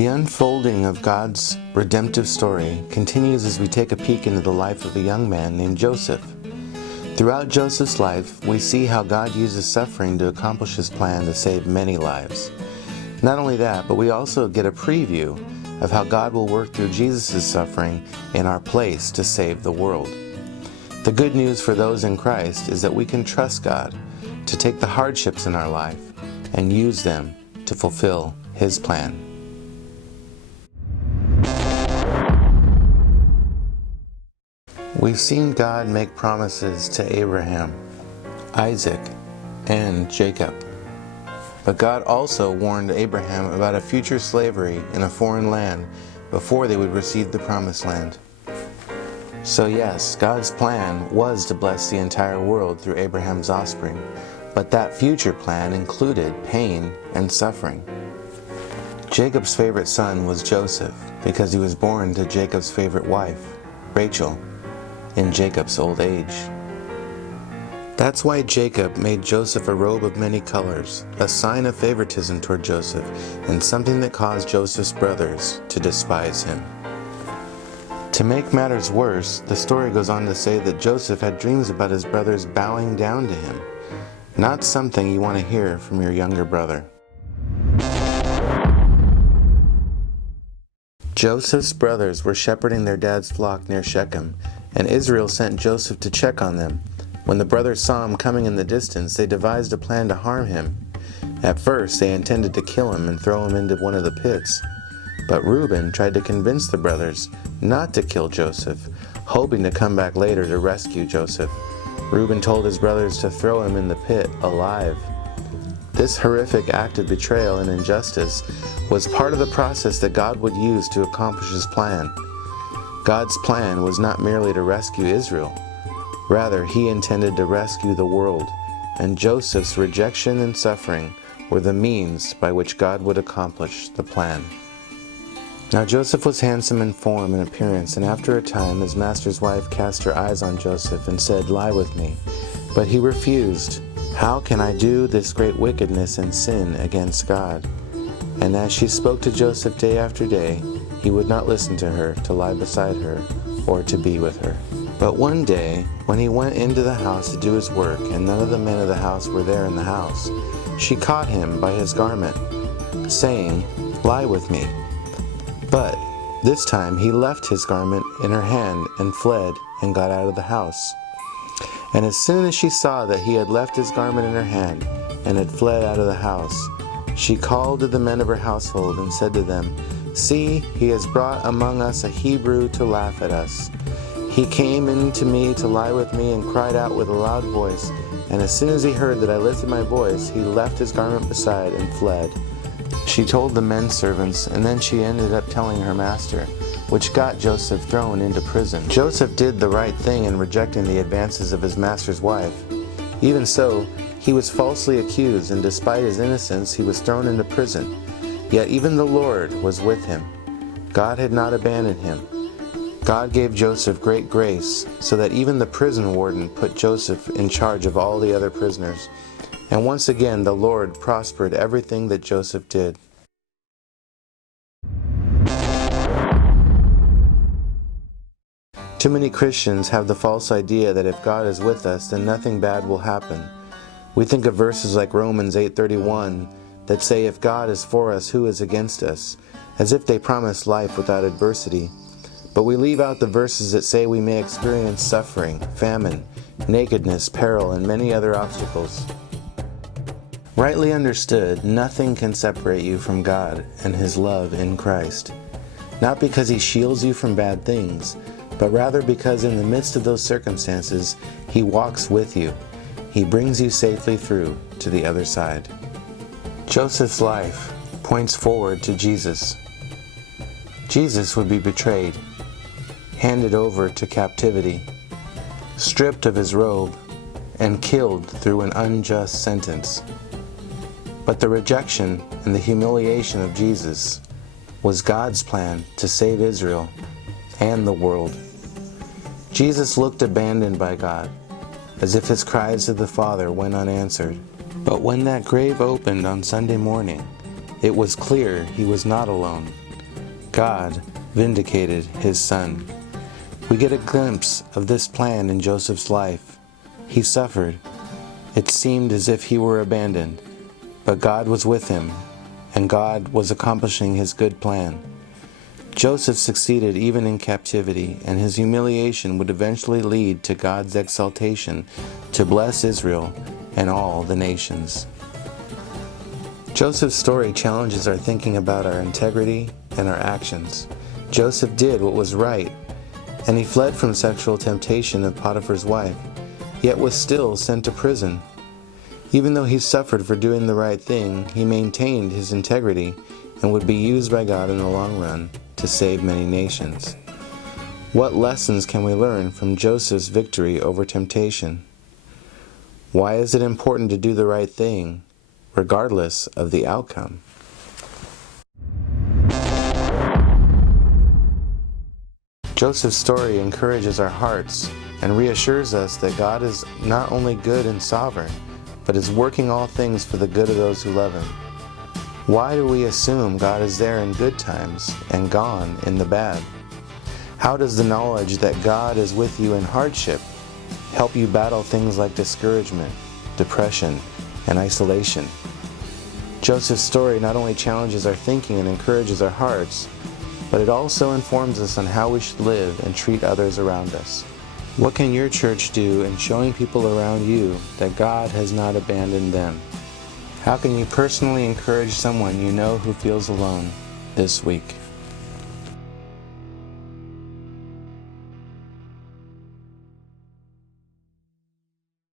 The unfolding of God's redemptive story continues as we take a peek into the life of a young man named Joseph. Throughout Joseph's life, we see how God uses suffering to accomplish his plan to save many lives. Not only that, but we also get a preview of how God will work through Jesus' suffering in our place to save the world. The good news for those in Christ is that we can trust God to take the hardships in our life and use them to fulfill his plan. We've seen God make promises to Abraham, Isaac, and Jacob. But God also warned Abraham about a future slavery in a foreign land before they would receive the promised land. So yes, God's plan was to bless the entire world through Abraham's offspring, but that future plan included pain and suffering. Jacob's favorite son was Joseph because he was born to Jacob's favorite wife, Rachel, in Jacob's old age. That's why Jacob made Joseph a robe of many colors, a sign of favoritism toward Joseph, and something that caused Joseph's brothers to despise him. To make matters worse, the story goes on to say that Joseph had dreams about his brothers bowing down to him. Not something you want to hear from your younger brother. Joseph's brothers were shepherding their dad's flock near Shechem, and Israel sent Joseph to check on them. When the brothers saw him coming in the distance, they devised a plan to harm him. At first, they intended to kill him and throw him into one of the pits. But Reuben tried to convince the brothers not to kill Joseph, hoping to come back later to rescue Joseph. Reuben told his brothers to throw him in the pit alive. This horrific act of betrayal and injustice was part of the process that God would use to accomplish his plan. God's plan was not merely to rescue Israel. Rather, he intended to rescue the world, and Joseph's rejection and suffering were the means by which God would accomplish the plan. Now Joseph was handsome in form and appearance, and after a time his master's wife cast her eyes on Joseph and said, "Lie with me." But he refused. "How can I do this great wickedness and sin against God?" And as she spoke to Joseph day after day, he would not listen to her, to lie beside her, or to be with her. But one day, when he went into the house to do his work, and none of the men of the house were there in the house, she caught him by his garment, saying, "Lie with me." But this time he left his garment in her hand and fled and got out of the house. And as soon as she saw that he had left his garment in her hand and had fled out of the house, she called to the men of her household and said to them, "See, he has brought among us a Hebrew to laugh at us. He came in to me to lie with me and cried out with a loud voice, and as soon as he heard that I lifted my voice, he left his garment beside and fled." She told the men servants, and then she ended up telling her master, which got Joseph thrown into prison. Joseph did the right thing in rejecting the advances of his master's wife. Even so, he was falsely accused, and despite his innocence, he was thrown into prison. Yet even the Lord was with him. God had not abandoned him. God gave Joseph great grace, so that even the prison warden put Joseph in charge of all the other prisoners. And once again, the Lord prospered everything that Joseph did. Too many Christians have the false idea that if God is with us, then nothing bad will happen. We think of verses like Romans 8:31 that say, "If God is for us, who is against us?" as if they promise life without adversity. But we leave out the verses that say we may experience suffering, famine, nakedness, peril, and many other obstacles. Rightly understood, nothing can separate you from God and his love in Christ. Not because he shields you from bad things, but rather because in the midst of those circumstances, he walks with you. He brings you safely through to the other side. Joseph's life points forward to Jesus. Jesus would be betrayed, handed over to captivity, stripped of his robe, and killed through an unjust sentence. But the rejection and the humiliation of Jesus was God's plan to save Israel and the world. Jesus looked abandoned by God, as if his cries to the Father went unanswered. But when that grave opened on Sunday morning, it was clear he was not alone. God vindicated his son. We get a glimpse of this plan in Joseph's life. He suffered. It seemed as if he were abandoned, but God was with him, and God was accomplishing his good plan. Joseph succeeded even in captivity, and his humiliation would eventually lead to God's exaltation to bless Israel and all the nations. Joseph's story challenges our thinking about our integrity and our actions. Joseph did what was right, and he fled from sexual temptation of Potiphar's wife, yet was still sent to prison. Even though he suffered for doing the right thing, he maintained his integrity and would be used by God in the long run to save many nations. What lessons can we learn from Joseph's victory over temptation? Why is it important to do the right thing, regardless of the outcome? Joseph's story encourages our hearts and reassures us that God is not only good and sovereign, but is working all things for the good of those who love him. Why do we assume God is there in good times and gone in the bad? How does the knowledge that God is with you in hardship help you battle things like discouragement, depression, and isolation? Joseph's story not only challenges our thinking and encourages our hearts, but it also informs us on how we should live and treat others around us. What can your church do in showing people around you that God has not abandoned them? How can you personally encourage someone you know who feels alone this week?